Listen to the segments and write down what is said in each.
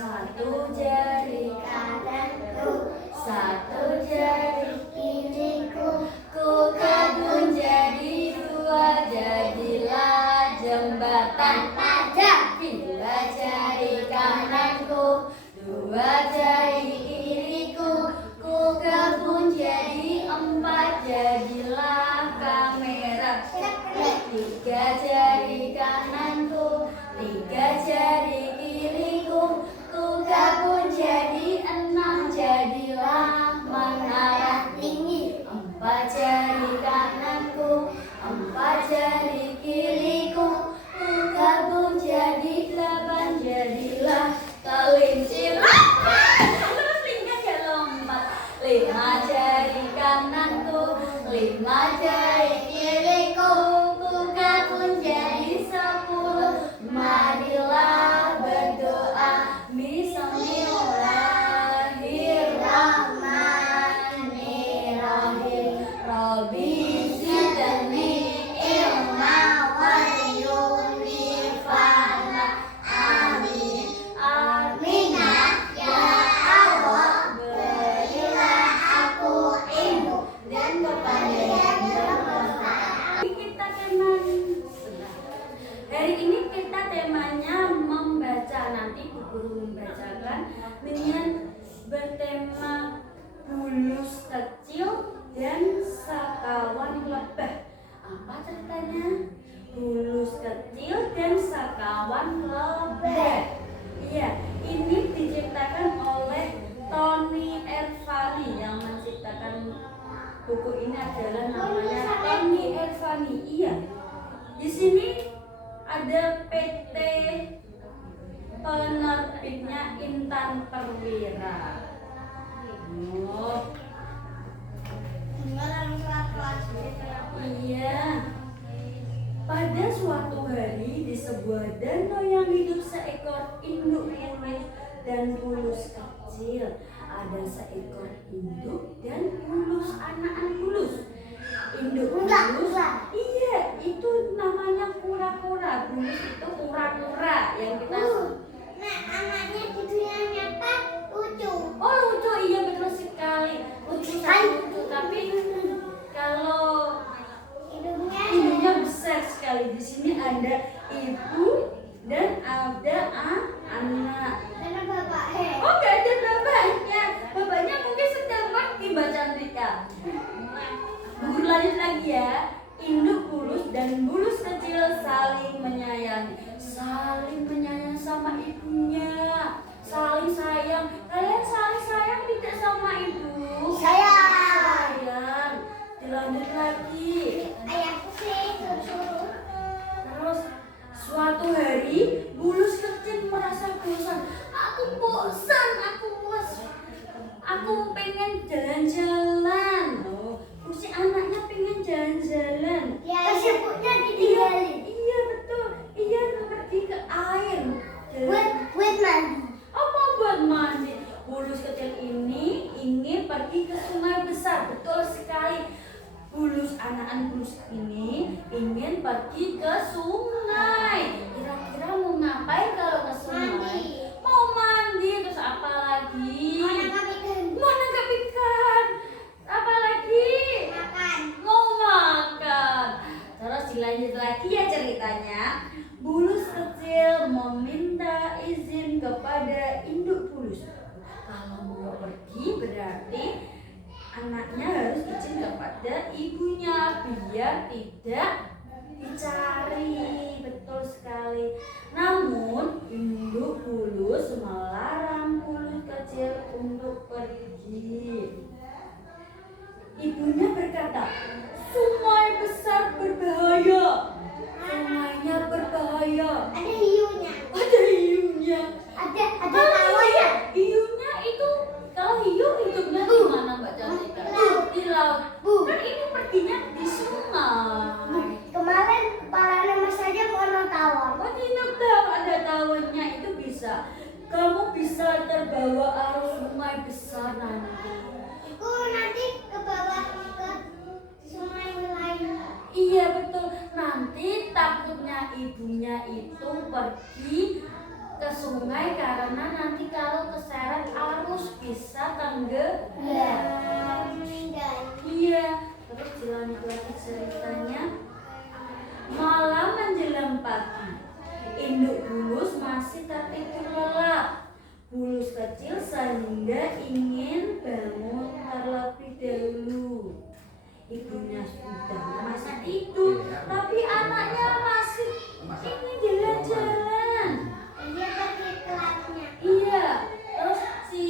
Satu jari kananku, satu jari kiriku, ku gabung jadi dua, jadilah jembatan. Dua jari kananku, dua jari kiriku, ku gabung jadi empat, jadilah kamera. Tiga jari kananku, tiga jari kiriku, ku gabung jadi enam, jadilah menara tinggi. Empat jari kananku, empat jari kiriku, ku gabung jadi delapan, jadilah kelinci. Terus tinggal ya lompat. Lima jari kananku, lima jari kiriku, ku gabung jadi 10. Marilah berdoa. Bismillahirrahmanirrahim. Rabbi zidni ilma warzuqni fahma. Amin. Amin ya Allah. Berilah aku ilmu dan kepada kita hari ini kita temanya membaca. Nanti Bu Guru membacakan dengan bertema bulus kecil dan sakawan lebah. Apa ceritanya? Bulus kecil dan sakawan lebah. Iya, ini diciptakan oleh Tony Ervani. Yang menciptakan buku ini adalah namanya Tony Ervani. Iya. Di sini ada PT penerbitnya Intan Perwira. Oh. Iya. Pada suatu hari di sebuah danau yang hidup seekor induk bulus dan bulus kecil. Ada seekor induk dan bulus, anak-anak bulus. Induk bulus, iya, itu namanya kura-kura. Bulus itu kura-kura yang kita. Nah, anaknya judulnya nyata lucu. Oh lucu, iya betul sekali. Lucu lucu, tapi kalau hidungnya besar sekali. Di sini ada ibu dan ada anak. Karena bapaknya. Oh nggak ada bapaknya. Bapaknya mungkin sedang pergi baca Rika. Guru lanjut lagi ya. Induk bulus dan bulus kecil saling menyayangi. Saling menyayangi sama ibunya. Saling sayang. Kalian saling sayang tidak sama ibu? Sayang. Sayang. Dilanjut lagi. Ayahku sih suruh. Terus suatu hari bulus kecil merasa bosan. Aku bosan, aku pengen jalan-jalan. Si anaknya pengen jalan-jalan. Ya, ibunya ditinggalin. Iya betul. Iya pergi ke air. Buat mandi. Apa buat mandi? Bulus kecil ini ingin pergi ke sungai besar. Betul sekali. Anak-anak bulus ini ingin pergi ke sungai. Kira-kira mau ngapain kalau ke sungai? Mandi. Mau mandi. Terus apa lagi? Mau nangkap ikan. Apa lagi? Makan. Mau makan. Terus dilanjut lagi ya ceritanya. Bulus kecil meminta izin kepada induk bulus. Kalau mau pergi berarti anaknya harus izin kepada ibunya biar tidak dicari. Betul sekali. Namun induk bulus melarang bulus kecil untuk pergi. Ibunya berkata, sungai besar berbahaya. Sungainya berbahaya. Ada hiunya. Ada hiunya. Ada tawanya. Hiunya itu, kalau hiu hidupnya di mana Mbak Cantika? Di laut. Kan ini perginya di sungai. Kemarin kepalanya Mas aja mau tawon. Oh tidak tahu ada tawonnya, itu bisa. Kamu bisa terbawa arus sungai besar nanti. Aku nanti ke bawah ke sungai lain. Iya betul. Nanti takutnya ibunya itu pergi ke sungai karena nanti lalu keseret arus bisa tenggelam. Meninggal. Iya, terus dilanjut lagi ceritanya. Malam menjelang pagi, induk bulus masih tertidur lelap. Bulus kecil sehingga ingin bangun terlebih dahulu. Ibunya sudah masih tidur, tapi anaknya masih ingin jalan-jalan. Dia pergi kelasnya. Iya, terus si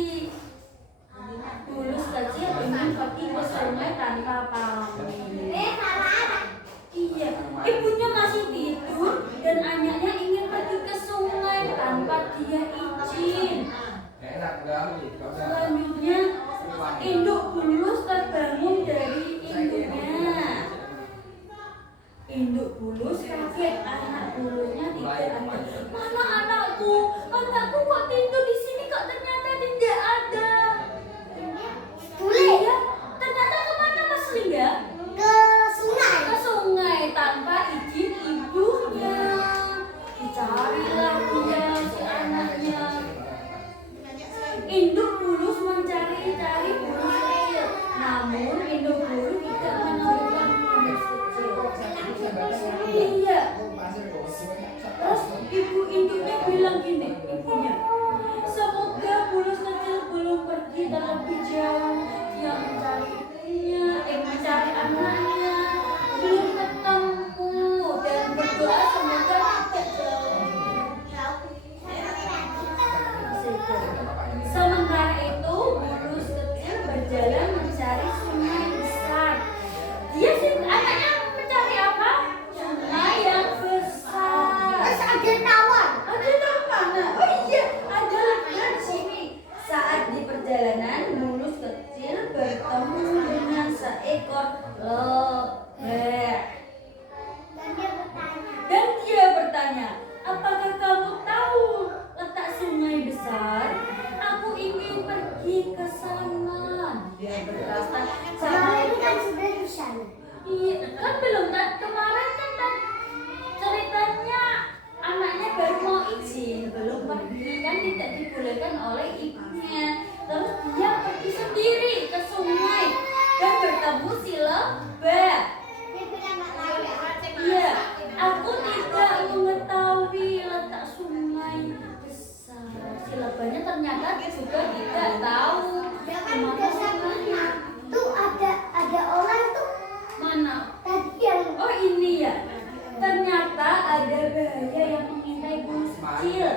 Bulus kecil ingin pergi ke sungai tanpa pamit. Salah. Iya, ibunya masih tidur dan anaknya ingin pergi ke sungai tanpa dia izin. Selanjutnya, induk bulus terbangun dari induknya. Induk bulus kaget, anak bulusnya tidak ada. Mana anakku? Anakku kok tidur di sini kok ternyata tidak ada. Iya, ternyata kemana Mas Linda? Ke sungai. Ke sungai tanpa izin ibunya. Dicarilah dia si anaknya. Induk bulus mencari-cari bulus kecil, namun induk bulus tidak menemukan bulus kecil. Iya. Terus ibu induknya bilang gini, ibunya, semoga bulus kecil belum pergi terlebih jauh. Dia mencari ibunya, mencari anaknya, belum ketemu dan berdoa semoga tidak jauh. Sementara itu, bulus kecil berjalan mencari sungai besar. Dia sih anaknya mencari apa? Sungai yang besar. Terus ada tawar. Ada tahu mana? Oh iya, ada di sini. Saat di perjalanan, bulus kecil bertemu dengan seekor lebah. Dan dia bertanya. Dan dia bertanya, apakah kamu tahu letak sungai besar? Aku ingin pergi ke sana. Dia berkata, Kemarin kan sudah di sana. iya, kan belum kan kemarin kan ceritanya anaknya baru mau izin, belum pergi kan tidak dibolehkan oleh ibunya. Terus dia pergi sendiri ke sungai dan bertemu si lebah. Dia bilang nggak tahu ya. Iya, aku tidak mengetahui letak sungai besar. Si lebahnya ternyata juga tidak tahu Dia kan di mana udah sama. sungainya. Tuh ada orang tuh Mana? tadi yang Oh ini ya. Ternyata ada bahaya yang mengintai bulus kecil.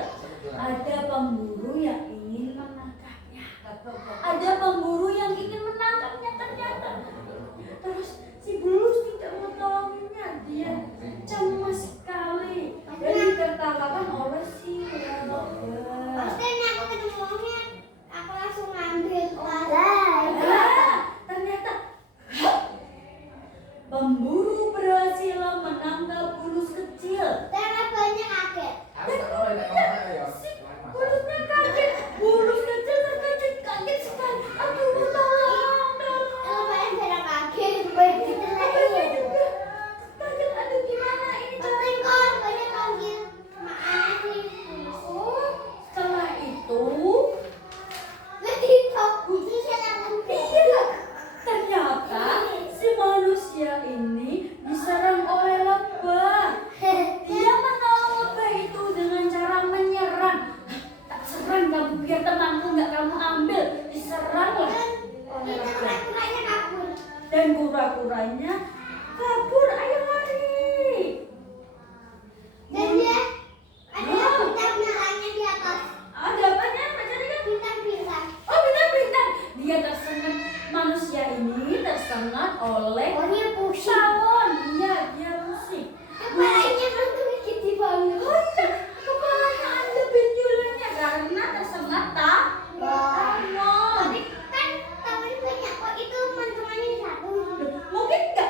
Ada pemburu yang ingin menangkapnya. Ada pemburu yang ingin menangkapnya ternyata. Terus si bulus tidak mengetahuinya. Dia cemas sekali dan ditertawakan oleh si lebah. Maksudnya aku ketemunya, aku langsung ngambil lah. Ah, ternyata pemburu berhasil menangkap bulus kecil. Karena banyak kaget. Si bulusnya kaget, bulus kecil terkejut, kaget sekali. Aduh, tolong. Lumayan pada kaget, begitu Saya lagi. juga kaget, aduh gimana ini Penting kok banyak panggil maaf nih. Oh, setelah itu, Begitu, itu saya iya, ternyata si manusia ini diserang oleh lebah. Dia menolong lebah itu dengan cara menyerang. Tak serang kamu, biar temanku nggak kamu ambil. Diserang lah oleh Itu lebah. kura-kuranya kabur. Dan kura-kuranya kabur, ayo lari. Dan dia ada bintang-bintangnya di atas. Ada apanya? Macam kan? Bintang-bintang. Oh, bintang-bintang. Dia tersengat, manusia ini tersengat oleh Oh, dia pusing. tawon. Iya, dia pusing. Kepalanya kan tuh gede banget. Oh iya, kepalanya ada benjolannya karena tersengat tawon. Tapi kan tawon banyak kok, itu teman-temannya satu. Mungkin nggak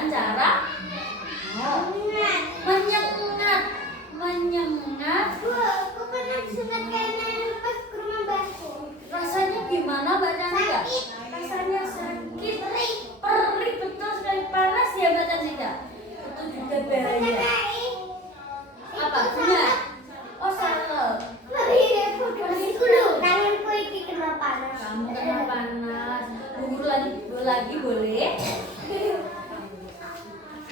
dengan cara menyengat. Menyengat. Bu, aku pernah disunat kayak nenek pas ke rumah mbakku. Rasanya gimana Mbak Cantika? Sakit. Rasanya sakit, Perih. perih, betul sekali, panas ya Mbak Cantika. Itu juga bahaya. Apa? Bunga? Oh salep. Tanganku ini kena panas. Kamu kena panas. Gugur lagi boleh?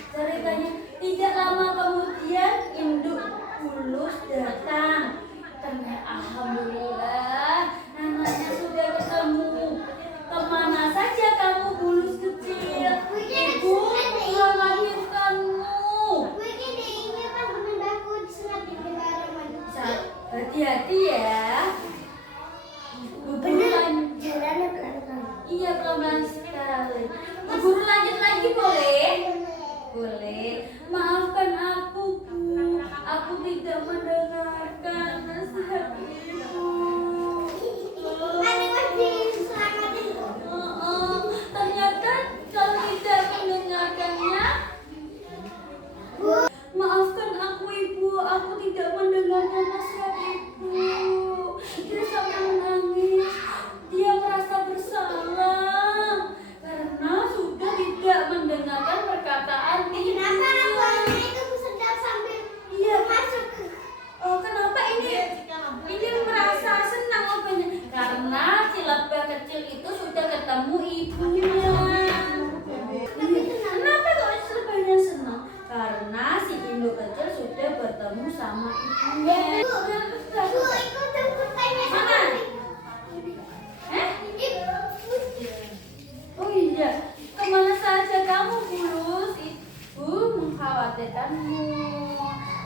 Ceritanya tidak lama kemudian induk Bulus datang. Ternyata alhamdulillah anaknya sudah ketemu. Kemana saja kamu Bulus kecil? Ibu melahirkanmu. Hati-hati ya. Iya pelan-pelan sekali. Guru lanjut lagi boleh? Boleh. Maafkan aku Bu, aku tidak mendengarkan nasihat ibu. Ternyata kau tidak mendengarkannya. Maafkan aku ibu, aku tidak mendengarkan nasihat ibu. Dia sampai menangis. Dia merasa bersalah karena sudah tidak mendengarkan perkataan ibu. Iya. Kenapa ini merasa senang apanya? Karena si lebah kecil itu sudah ketemu ibunya. Kenapa kok lebahnya senang? Karena si induk kecil sudah bertemu sama ibunya. Oh iya, kemana saja kamu Bulus? Ibu mengkhawatirkanmu.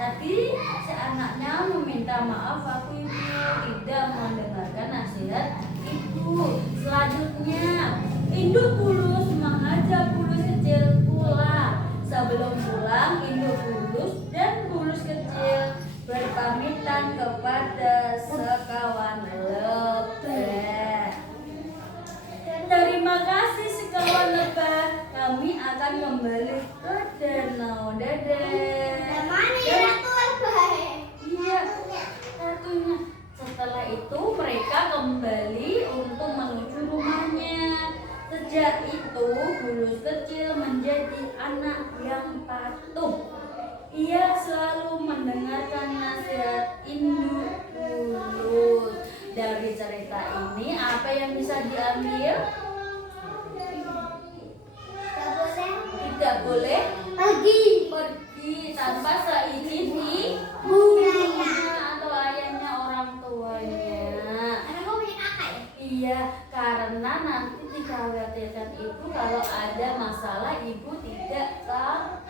Tadi si anaknya meminta maaf aku ibu tidak mendengarkan nasihat ibu. Selanjutnya, induk Bulus mengajak Bulus kecil pulang. Sebelum pulang, induk Bulus dan Bulus kecil berpamitan kepada sekawan lebah. Terima kasih sekawan lebah, kami akan kembali ke danau. Dadah. Iya, satunya. Setelah itu mereka kembali untuk menuju rumahnya. Sejak itu Bulus kecil menjadi anak yang patuh. Ia selalu mendengarkan nasihat induk Bulus. Dari cerita ini apa yang bisa diambil? Tidak boleh pergi tanpa seizin ibunya atau ayahnya, orang tuanya. Iya, karena nanti dikhawatirkan ibu kalau ada masalah ibu tidak tahu.